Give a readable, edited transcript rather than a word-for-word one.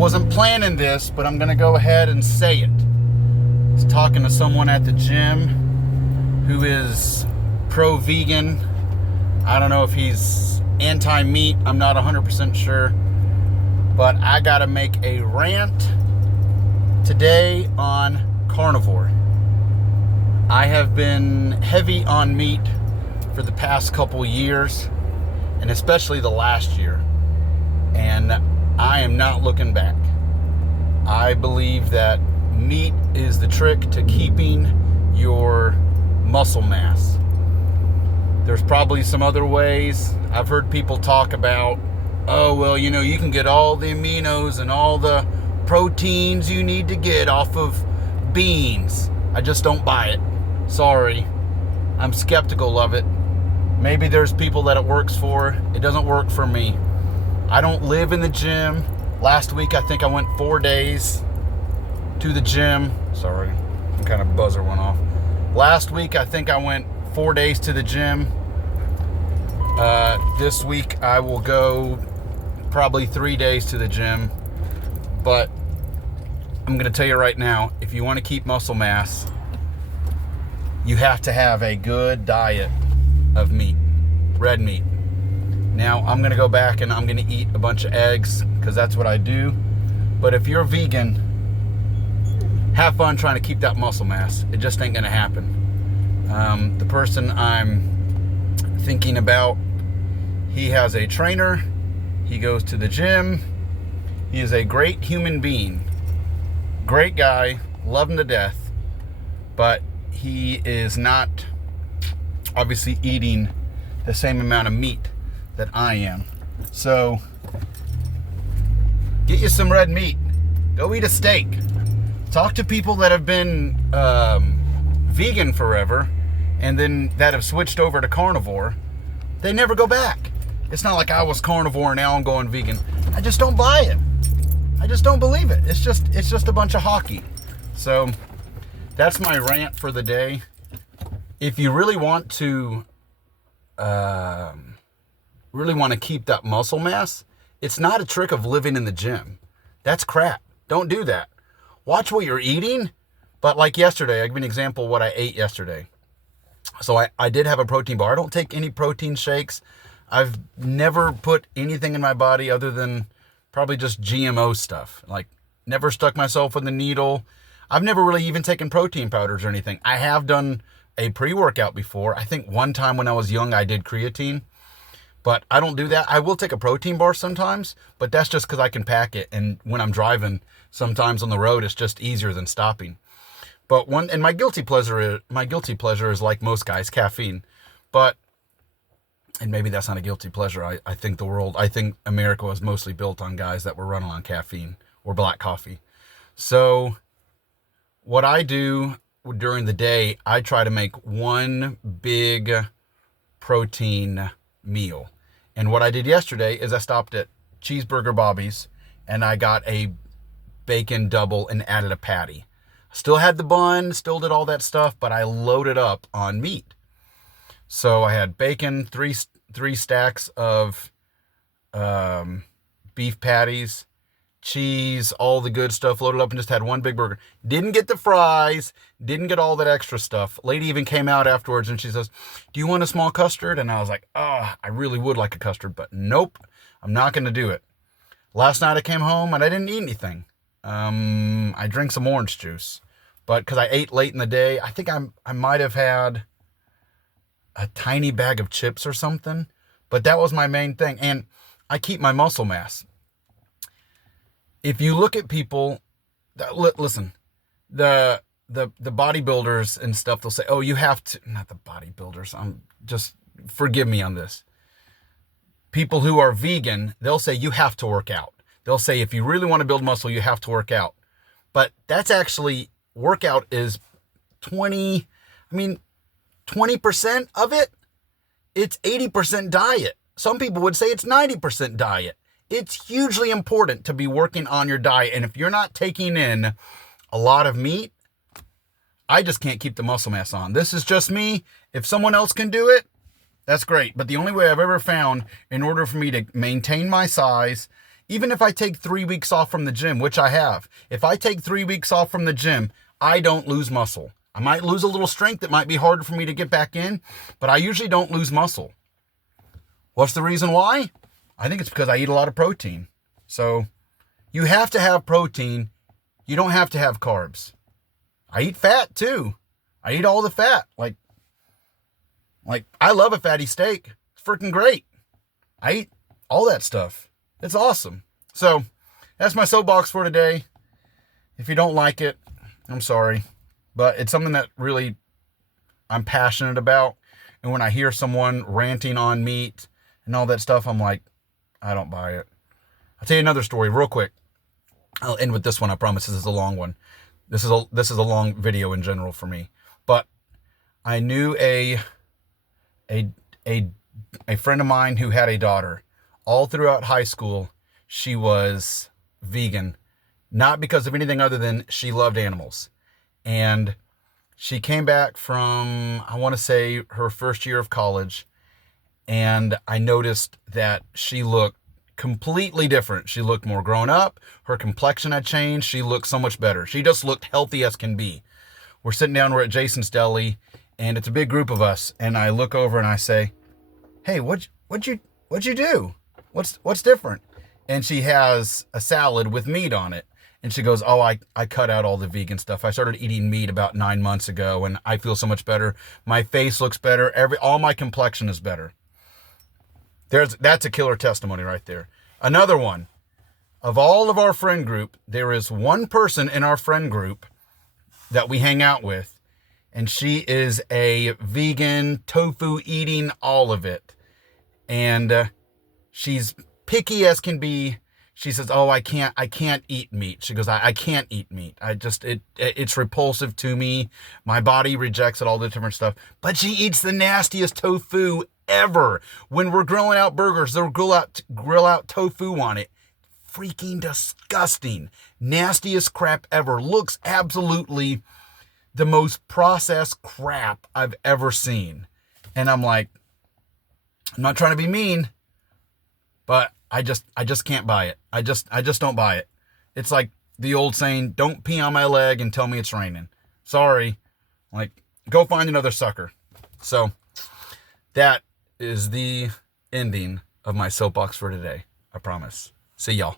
wasn't planning this, but I'm going to go ahead and say it. I was talking to someone at the gym who is pro-vegan. I don't know if he's anti-meat. I'm not 100% sure. But I got to make a rant today on carnivore. I have been heavy on meat for the past couple years, and especially the last year. And I am not looking back. I believe that meat is the trick to keeping your muscle mass. There's probably some other ways. I've heard people talk about, oh, well, you know, you can get all the aminos and all the proteins you need to get off of beans. I just don't buy it. Sorry. I'm skeptical of it. Maybe there's people that it works for. It doesn't work for me. I don't live in the gym. Last week, I think I went 4 days to the gym. Sorry, some kind of buzzer went off. Last week, I think I went 4 days to the gym. This week, I will go probably 3 days to the gym. But I'm going to tell you right now, if you want to keep muscle mass, you have to have a good diet of meat, red meat. Now, I'm going to go back and I'm going to eat a bunch of eggs because that's what I do. But if you're vegan, have fun trying to keep that muscle mass. It just ain't going to happen. The person I'm thinking about, he has a trainer. He goes to the gym. He is a great human being. Great guy. Love him to death. But he is not obviously eating the same amount of meat that I am. So get you some red meat. Go eat a steak. Talk to people that have been vegan forever and then that have switched over to carnivore. They never go back. It's not like I was carnivore and now I'm going vegan. I just don't buy it. I just don't believe it. It's just a bunch of hockey. So that's my rant for the day. If you really want to keep that muscle mass, it's not a trick of living in the gym. That's crap. Don't do that. Watch what you're eating. But like yesterday, I'll give you an example of what I ate yesterday. So I did have a protein bar. I don't take any protein shakes. I've never put anything in my body other than probably just GMO stuff. Like, never stuck myself with a needle. I've never really even taken protein powders or anything. I have done a pre-workout before. I think one time when I was young, I did creatine. But I don't do that. I will take a protein bar sometimes, but that's just because I can pack it. And when I'm driving, sometimes on the road, it's just easier than stopping. But my guilty pleasure is like most guys, caffeine. And maybe that's not a guilty pleasure. I think America was mostly built on guys that were running on caffeine or black coffee. So what I do during the day, I try to make one big protein meal. And what I did yesterday is I stopped at Cheeseburger Bobby's and I got a bacon double and added a patty. Still had the bun, still did all that stuff, but I loaded up on meat. So I had bacon, three stacks of beef patties, cheese, all the good stuff loaded up, and just had one big burger. Didn't get the fries, didn't get all that extra stuff. Lady even came out afterwards and she says, do you want a small custard? And I was like, I really would like a custard, but nope, I'm not going to do it. Last night I came home and I didn't eat anything. I drank some orange juice, but because I ate late in the day, I think I might have had a tiny bag of chips or something, but that was my main thing. And I keep my muscle mass. If you look at people, listen, the bodybuilders and stuff, they'll say, oh, you have to, not the bodybuilders, forgive me on this. People who are vegan, they'll say you have to work out. They'll say if you really want to build muscle, you have to work out. But that's actually, workout is 20% of it. It's 80% diet. Some people would say it's 90% diet. It's hugely important to be working on your diet. And if you're not taking in a lot of meat, I just can't keep the muscle mass on. This is just me. If someone else can do it, that's great. But the only way I've ever found in order for me to maintain my size, Even if I take 3 weeks off from the gym, which I have, if I take 3 weeks off from the gym, I don't lose muscle. I might lose a little strength. It might be harder for me to get back in, but I usually don't lose muscle. What's the reason why? I think it's because I eat a lot of protein. So you have to have protein. You don't have to have carbs. I eat fat too. I eat all the fat. Like I love a fatty steak. It's freaking great. I eat all that stuff. It's awesome. So that's my soapbox for today. If you don't like it, I'm sorry. But it's something that really I'm passionate about. And when I hear someone ranting on meat and all that stuff, I'm like, I don't buy it. I'll tell you another story real quick. I'll end with this one. I promise this is a long one. This is a long video in general for me. But I knew a friend of mine who had a daughter. All throughout high school, she was vegan. Not because of anything other than she loved animals. And she came back from, I want to say, her first year of college. And I noticed that she looked completely different. She looked more grown up. Her complexion had changed. She looked so much better. She just looked healthy as can be. We're sitting down, we're at Jason's Deli, and it's a big group of us. And I look over and I say, hey, what'd you do? What's different? And she has a salad with meat on it. And she goes, oh, I cut out all the vegan stuff. I started eating meat about 9 months ago, and I feel so much better. My face looks better. All my complexion is better. That's a killer testimony right there. Another one. Of all of our friend group, there is one person in our friend group that we hang out with, and she is a vegan, tofu eating, all of it. And she's picky as can be. She says, oh, I can't eat meat. She goes, I can't eat meat. It's repulsive to me. My body rejects it, all the different stuff. But she eats the nastiest tofu ever. When we're grilling out burgers, they'll grill out tofu on it. Freaking disgusting. Nastiest crap ever. Looks absolutely the most processed crap I've ever seen. And I'm like, I'm not trying to be mean, but I just can't buy it. I just don't buy it. It's like the old saying, don't pee on my leg and tell me it's raining. Sorry. Like, go find another sucker. So that is the ending of my soapbox for today. I promise. See y'all.